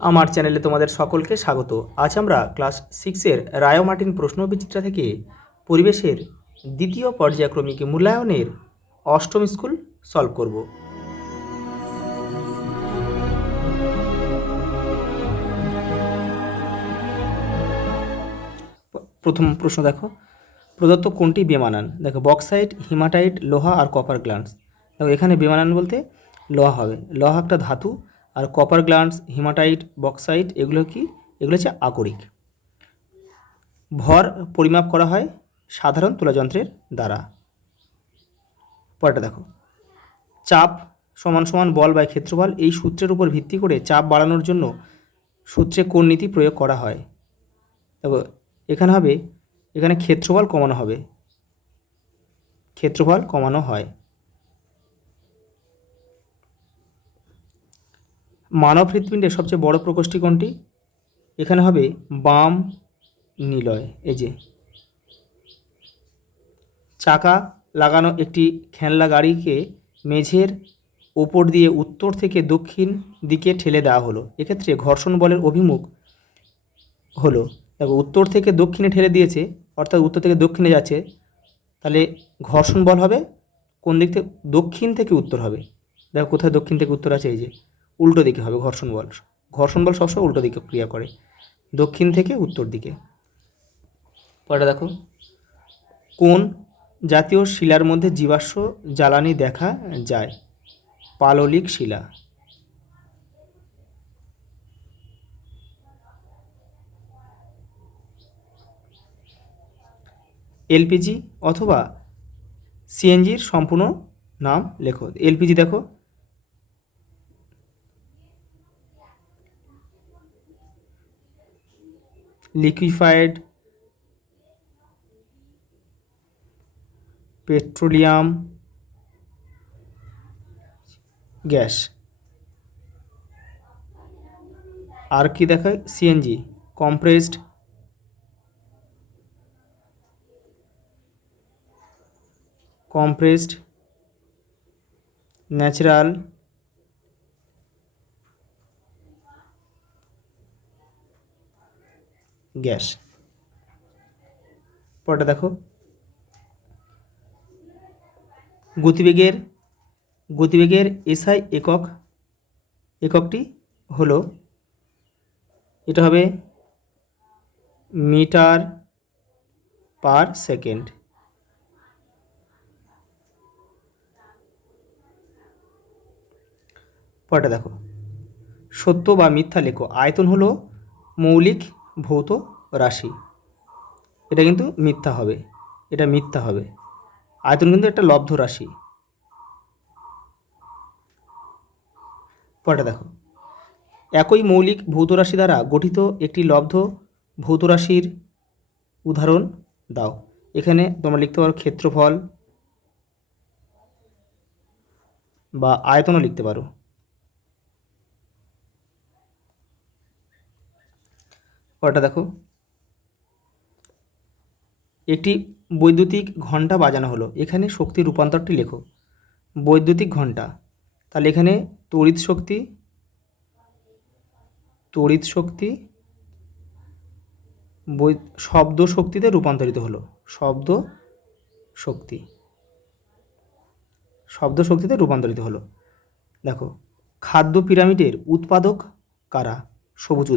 আমার চ্যানেলে তোমাদের সকলকে স্বাগত। আজ আমরা ক্লাস 6-এর রায় মার্টিন প্রশ্নবিচিত্রা থেকে পরিবেশের দ্বিতীয় পর্যায়ক্রমিক মূল্যায়নের অষ্টম স্কুল সলভ করব। প্রথম প্রশ্ন দেখো, প্রদত্ত কোনটি বেমানান? দেখো, বক্সাইট, হিমাটাইট, লোহা আর কপার গ্ল্যান্ডস। দেখো, এখানে বেমানান বলতে লোহা হবে। লোহা একটা ধাতু, আর কপার গ্ল্যান্ডস, হিমাটাইট, বক্সাইট এগুলো কি? এগুলো হচ্ছে আকরিক। ভর পরিমাপ করা হয় সাধারণ তুলাযন্ত্রের দ্বারা। পরেরটা দেখো, চাপ সমান সমান বল বাই ক্ষেত্রফল, এই সূত্রের উপর ভিত্তি করে চাপ বাড়ানোর জন্য সূত্রে কোন নীতি প্রয়োগ করা হয়? দেখো, এখানে হবে, এখানে ক্ষেত্রফল কমানো হবে, ক্ষেত্রফল কমানো হয়। মানব হৃৎপিণ্ডের সবচেয়ে বড় প্রকোষ্ঠী কোনটি? এখানে হবে বাম নিলয়। এই যে চাকা লাগানো একটি খেলনা গাড়িকে মেঝের ওপর দিয়ে উত্তর থেকে দক্ষিণ দিকে ঠেলে দেওয়া হলো, এক্ষেত্রে ঘর্ষণ বলের অভিমুখ হলো, দেখো উত্তর থেকে দক্ষিণে ঠেলে দিয়েছে, অর্থাৎ উত্তর থেকে দক্ষিণে যাচ্ছে, তাহলে ঘর্ষণ বল হবে কোন দিক থেকে? দক্ষিণ থেকে উত্তর হবে। দেখো কোথায় দক্ষিণ থেকে উত্তর আছে, এই যে উল্টো দিকে হবে ঘর্ষণ বল। ঘর্ষণ বল সবসময় উল্টো দিকে ক্রিয়া করে, দক্ষিণ থেকে উত্তর দিকে। পরে দেখো, কোন জাতীয় শিলার মধ্যে জীবাশ্ম জ্বালানি দেখা যায়? পাললিক শিলা। এলপিজি অথবা সিএনজির সম্পূর্ণ নাম লেখো। এলপিজি দেখো, লিকুইফাইড পেট্রোলিয়াম গ্যাস। আর কি দেখায়? CNG compressed natural gas. পরটা দেখো, গতিবেগের এসআই এককটি হলো, এটা হবে মিটার পার সেকেন্ড। পরটা দেখো, সত্য বা মিথ্যা লেখো। আয়তন হলো মৌলিক ভৌত রাশি, এটা কিন্তু মিথ্যা হবে, এটা মিথ্যা হবে। আয়তন কিন্তু একটা লব্ধ রাশি। পরটা দেখো, একই মৌলিক ভৌত রাশি দ্বারা গঠিত একটি লব্ধ ভৌত রাশির উদাহরণ দাও। এখানে তোমরা লিখতে পারো ক্ষেত্রফল বা আয়তনও লিখতে পারো। পরটা দেখো, একটি বৈদ্যুতিক ঘণ্টা বাজানো হলো, এখানে শক্তি রূপান্তরটি লেখো। বৈদ্যুতিক ঘণ্টা, তাহলে এখানে তড়িৎ শক্তি শব্দ শক্তিতে রূপান্তরিত হলো। শব্দ শক্তিতে রূপান্তরিত হলো। দেখো, খাদ্য পিরামিডের উৎপাদক কারা? সবুজ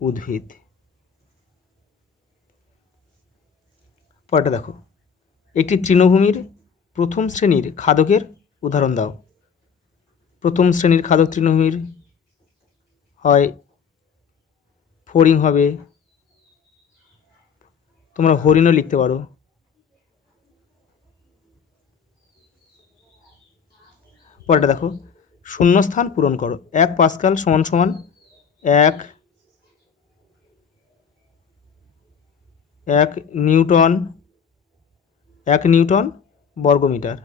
উদ্ভিদ। পরেরটা দেখো, একটি তৃণভূমির প্রথম শ্রেণীর খাদকের উদাহরণ দাও। প্রথম শ্রেণীর খাদক তৃণভূমির হয় ফড়িং হবে, তোমরা হরিণও লিখতে পারো। পরেরটা দেখো, শূন্যস্থান পূরণ করো। 1 পাস্কাল সমান সমান 1 নিউটন বর্গমিটার।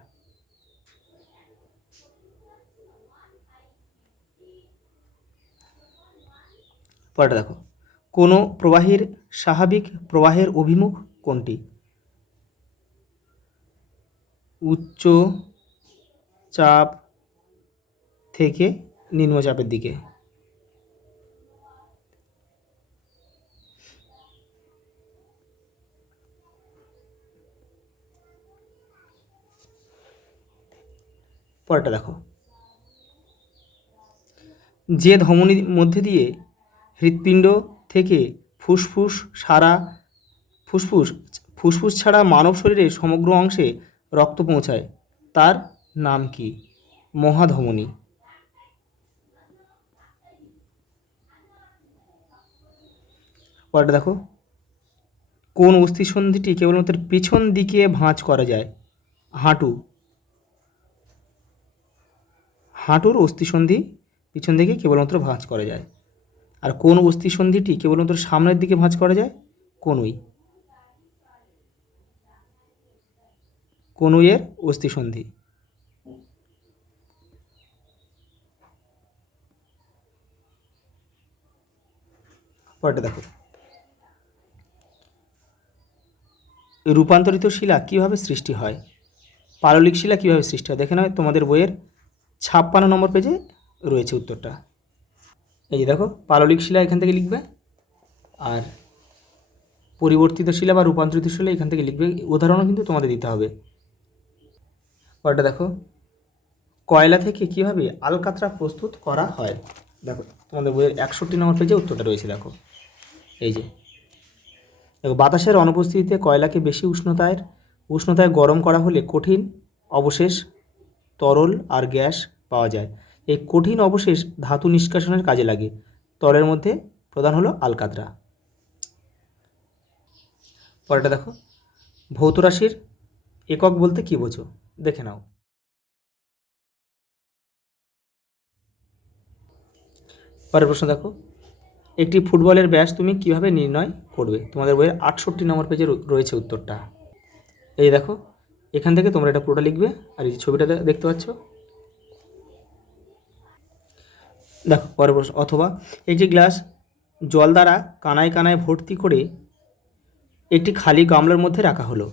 পরেরটা দেখো, কোনো প্রবাহীর স্বাভাবিক প্রবাহের অভিমুখ কোনটি? উচ্চ চাপ থেকে নিম্নচাপের দিকে। পরেরটা দেখো, যে ধমনীর মধ্যে দিয়ে হৃৎপিণ্ড থেকে ফুসফুস ফুসফুস ছাড়া মানব শরীরের সমগ্র অংশে রক্ত পৌঁছায় তার নাম কি? মহাধমনী। পরেরটা দেখো, কোন অস্থিসন্ধিটি কেবলমাত্র পিছন দিকে ভাঁজ করা যায়? হাঁটুর অস্থিসন্ধি পিছন দিকে কেবলমাত্র ভাঁজ করা যায়। আর কোন অস্থিসন্ধিটি কেবলমাত্র সামনের দিকে ভাঁজ করা যায়? কনুইয়ের অস্থিসন্ধি। পরেরটা দেখো, রূপান্তরিত শিলা কিভাবে সৃষ্টি হয়? পাললিক শিলা কিভাবে সৃষ্টি হয় দেখে নাও, তোমাদের বইয়ের 56 নম্বর পেজে রয়েছে উত্তরটা। এই যে দেখো, পাললিক শিলা এখান থেকে লিখবে, আর পরিবর্তিত শিলা বা রূপান্তরিত শিলা এখান থেকে লিখবে। উদাহরণও কিন্তু তোমাদের দিতে হবে। পরেরটা দেখো, কয়লা থেকে কিভাবে আলকাতরা প্রস্তুত করা হয়? দেখো তোমাদের বইয়ের 61 নম্বর পেজে উত্তরটা রয়েছে। দেখো দেখো, বাতাসের অনুপস্থিতিতে কয়লাকে বেশি উষ্ণতায় গরম করা হলে কঠিন অবশেষ, তরল আর গ্যাস পাওয়া যায়। এই কঠিন অবশেষ ধাতু নিষ্কাশনের কাজে লাগে। তরলের মধ্যে প্রধান হলো আলকাতরা। পরেরটা দেখো, ভৌত রাশির একক বলতে কী বোঝো? দেখে নাও। পরের প্রশ্ন দেখো, একটি ফুটবলের ব্যাস তুমি কিভাবে নির্ণয় করবে? তোমাদের বইয়ের 68 নম্বর পেজে রয়েছে উত্তরটা। এই দেখো, এখান থেকে তোমরা এটা পুরোটা লিখবে। আর এই যে ছবিটা দেখতে পাচ্ছ, দেখো পরের প্রশ্ন, অথবা একটি গ্লাস জল দ্বারা কানায় কানায় ভর্তি করে একটি খালি গামলার মধ্যে রাখা হলো।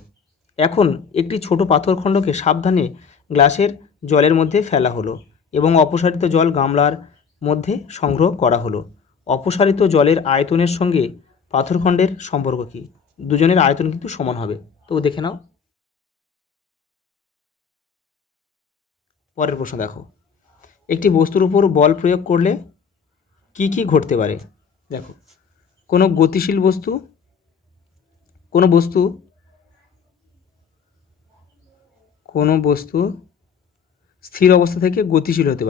এখন একটি ছোট পাথরখণ্ডকে সাবধানে গ্লাসের জলের মধ্যে ফেলা হলো এবং অপসারিত জল গামলার মধ্যে সংগ্রহ করা হলো। অপসারিত জলের আয়তনের সঙ্গে পাথরখণ্ডের সম্পর্ক কী? দুজনের আয়তন কিন্তু সমান হবে। তো দেখে নাও। পরের প্রশ্ন দেখো, একটি বস্তুর উপর বল প্রয়োগ করলে কি কি ঘটতে পারে? দেখো, কোনো গতিশীল বস্তু কোনো বস্তু স্থির অবস্থা থেকে গতিশীল হতে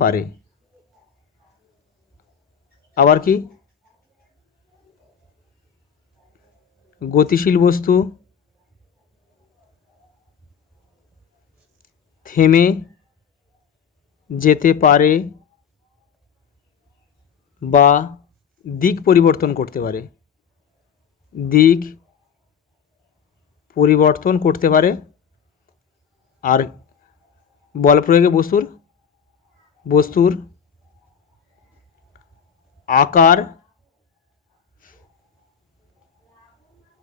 পারে। আবার কি, গতিশীল বস্তু থেমে যেতে পারে বা দিক পরিবর্তন করতে পারে। আর বল প্রয়োগে বস্তুর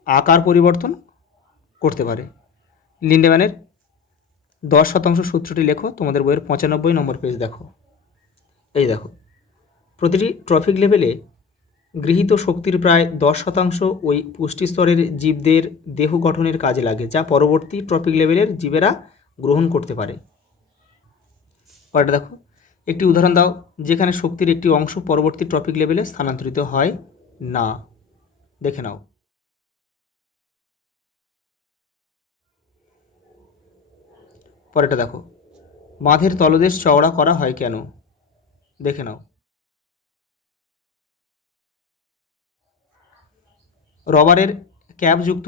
আকার পরিবর্তন করতে পারে। লিন্ডেম্যানের 10% সূত্রটি লেখো। তোমাদের বইয়ের 95 নম্বর পেজ দেখো। এই দেখো, প্রতিটি ট্রফিক লেভেলে গৃহীত শক্তির প্রায় 10% ওই পুষ্টিস্তরের জীবদের দেহ গঠনের কাজে লাগে, যা পরবর্তী ট্রফিক লেভেলের জীবেরা গ্রহণ করতে পারে। পরেরটা দেখো, একটি উদাহরণ দাও যেখানে শক্তির একটি অংশ পরবর্তী ট্রফিক লেভেলে স্থানান্তরিত হয় না। দেখে নাও। পরেরটা দেখো, বাঁধের তলদেশ চওড়া করা হয় কেন? দেখে নাও। রবারের ক্যাপযুক্ত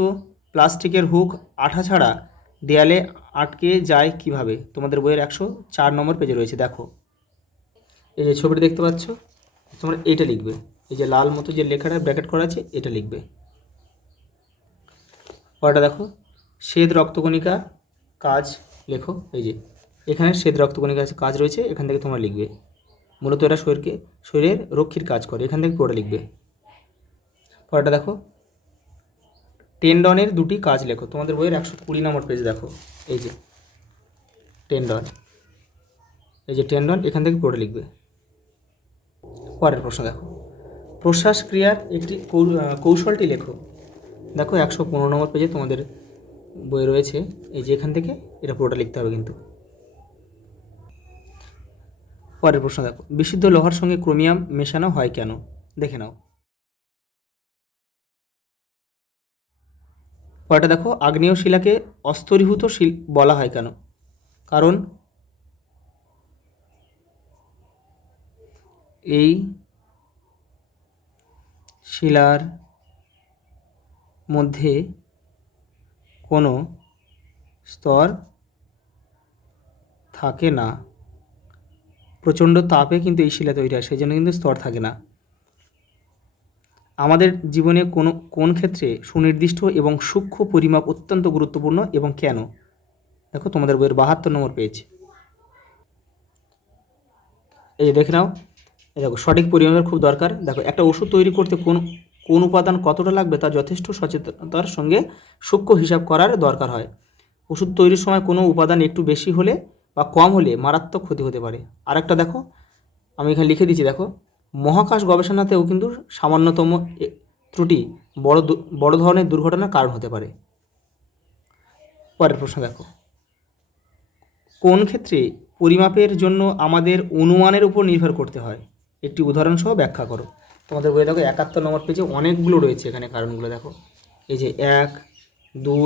প্লাস্টিকের হুক আঠা ছাড়া দেয়ালে আটকে যায় কিভাবে? তোমাদের বইয়ের 104 নম্বর পেজে রয়েছে। দেখো, এই যে ছবিটা দেখতে পাচ্ছ, তোমরা এইটা লিখবে। এই যে লাল মতো যে লেখাটা ব্র্যাকেট করা আছে, এটা লিখবে। পরেরটা দেখো, শ্বেত রক্তকণিকা কাজ লেখো। এই যে এখানে শ্বেত রক্তকণিকা কাজ রয়েছে, এখান থেকে তোমরা লিখবে। মূলত এরা শরীরের রক্ষীর কাজ করে, এখান থেকে পুরোটা লিখবে। পরেরটা দেখো, টেন্ডনের দুটি কাজ লেখো। তোমাদের বইয়ের 120 নম্বর পেজ দেখো, এই যে টেন্ডন, এই যে টেন্ডন, এখান থেকে পড়ে লিখবে। পরের প্রশ্ন দেখো, প্রশ্বাস ক্রিয়ার একটি কৌশলটি লেখো। দেখো 115 নম্বর পেজে তোমাদের বই রয়েছে, এই যে এখান থেকে এটা পুরোটা লিখতে হবে কিন্তু। পরের প্রশ্ন দেখো, বিশুদ্ধ লোহার সঙ্গে ক্রোমিয়াম মেশানো হয় কেন? দেখে নাও। পরেরটা দেখো, আগ্নেয় শিলাকে অস্তরীভূত শিল বলা হয় কেন? কারণ এই শিলার মধ্যে কোনো স্তর থাকে না, প্রচণ্ড তাপে কিন্তু এই শিলা তৈরি হয়, সেই জন্য কিন্তু স্তর থাকে না। আমাদের জীবনে কোন ক্ষেত্রে সুনির্দিষ্ট এবং সূক্ষ্ম পরিমাপ অত্যন্ত গুরুত্বপূর্ণ এবং কেন? দেখো তোমাদের বইয়ের 72 নম্বর পেজ, এই যে দেখে নাও। এই দেখো, সঠিক পরিমাপের খুব দরকার। দেখো, একটা ওষুধ তৈরি করতে কোন উপাদান কতটা লাগবে তা যথেষ্ট সচেতনতার সঙ্গে সূক্ষ্ম হিসাব করার দরকার হয়। ওষুধ তৈরির সময় কোনো উপাদান একটু বেশি হলে বা কম হলে মারাত্মক ক্ষতি হতে পারে। আরেকটা দেখো, আমি এখানে লিখে দিচ্ছি, দেখো, মহাকাশ গবেষণাতেও কিন্তু সামান্যতম ত্রুটি বড় ধরনের দুর্ঘটনার কারণ হতে পারে। পরের প্রশ্ন দেখো, কোন ক্ষেত্রে পরিমাপের জন্য আমাদের অনুমানের উপর নির্ভর করতে হয়? একটি উদাহরণ সহ ব্যাখ্যা করো। তোমাদের বইয়ে দেখো 71 নম্বর পেজে অনেকগুলো রয়েছে এখানে কারণগুলো। দেখো, এই যে 1, 2,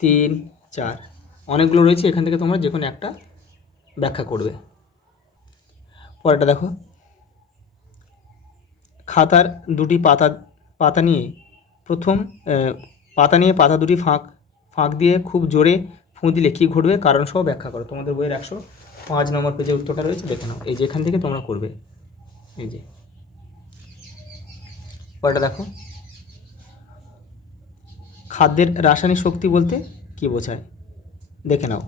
3, 4 অনেকগুলো রয়েছে, এখান থেকে তোমরা যে কোনো একটা ব্যাখ্যা করবে। পরেরটা দেখো, খাতার দুটি পাতা নিয়ে পাতা দুটি ফাঁক দিয়ে খুব জোরে ফুঁ দিলে কী ঘটবে? কারণ সহ ব্যাখ্যা করো। তোমাদের বইয়ের 105 নম্বর পেজে উত্তরটা রয়েছে, দেখে নাও, এই যে এখান থেকে তোমরা করবে। এই যে পরেরটা দেখো, খাদ্যের রাসায়নিক শক্তি বলতে কী বোঝায়? দেখে নাও।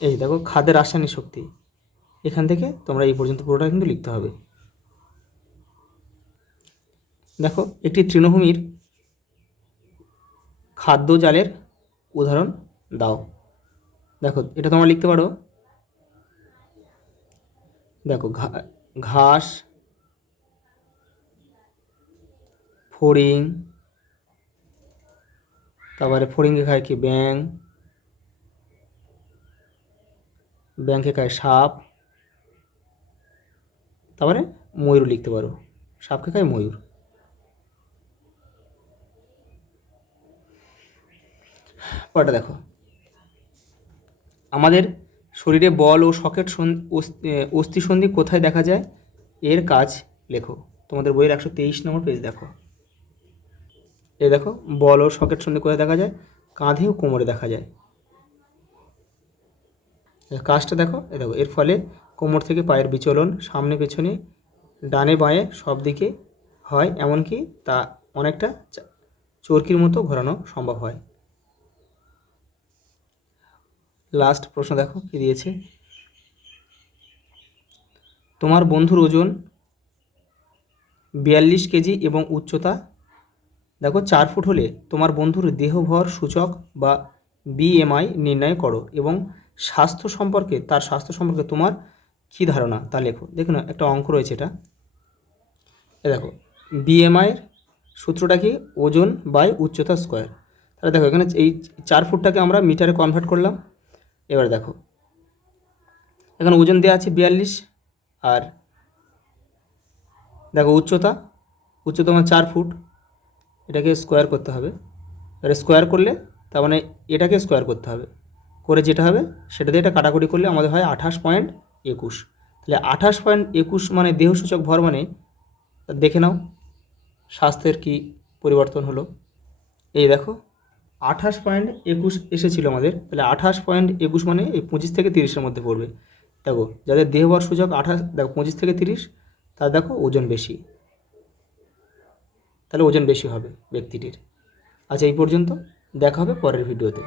এই দেখো, খাদ্যের রাসায়নিক শক্তি, এখান থেকে তোমরা এই পর্যন্ত পুরোটা কিন্তু লিখতে হবে। দেখো, একটি তৃণভূমির খাদ্য জালের উদাহরণ দাও। দেখো, এটা তোমরা লিখতে পারো। দেখো, ঘাস, ফড়িং, তারপরে ফড়িংকে খায় কি? ব্যাঙকে খায় সাপ, তারপরে ময়ূর লিখতে পারো, সাপকে খায় ময়ূর। পরেরটা দেখো, আমাদের শরীরে বল ও সকেট অস্থিসন্ধি কোথায় দেখা যায়? এর কাজ লেখো। তোমাদের বইয়ের 123 নম্বর পেজ দেখো, এই দেখো, বল ও সকেট সন্ধি কোথায় দেখা যায়? কাঁধে ও কোমরে দেখা যায়। কাজটা দেখো, এই দেখো, এর ফলে কোমর থেকে পায়ের বিচলন সামনে পেছনে ডানে বাঁয়ে সব দিকে হয়, এমনকি তা অনেকটা চরকির মতো ঘোরানো সম্ভব হয়। লাস্ট প্রশ্ন দেখো কি দিয়েছে, তোমার বন্ধুর ওজন 42 কেজি এবং উচ্চতা দেখো 4 ফুট হলে তোমার বন্ধুর দেহভর সূচক বা BMI নির্ণয় করো এবং তার স্বাস্থ্য সম্পর্কে তোমার কী ধারণা তা লেখো। দেখো না, একটা অঙ্ক রয়েছে, এটা দেখো, BMI এর সূত্রটা কি? ওজন বাই উচ্চতা স্কোয়ার। তাহলে দেখো, এখানে এই 4 ফুটটাকে আমরা মিটারে কনভার্ট করলাম। এবার দেখো, এখানে ওজন দেওয়া আছে 42, আর দেখো উচ্চতা আমার 4 ফুট, এটাকে স্কোয়ার করতে হবে। এবার স্কোয়ার করলে তার মানে এটাকে স্কোয়ার করতে হবে, করে যেটা হবে সেটা দিয়ে এটা কাটাকুটি করলে আমাদের হয় 28.21। তাহলে 28.21 মানে দেহসূচক ভর, মানে দেখে নাও স্বাস্থ্যের কি পরিবর্তন হলো। এই দেখো, 28.21 এসেছিলো আমাদের, তাহলে 28.21 মানে এই 25 থেকে 30-এর মধ্যে পড়বে। দেখো, যাদের দেহভর সূচক 28, দেখো 25 থেকে 30, তার দেখো ওজন বেশি, তাহলে ওজন বেশি হবে ব্যক্তিটির। আচ্ছা, এই পর্যন্ত, দেখা হবে পরের ভিডিওতে।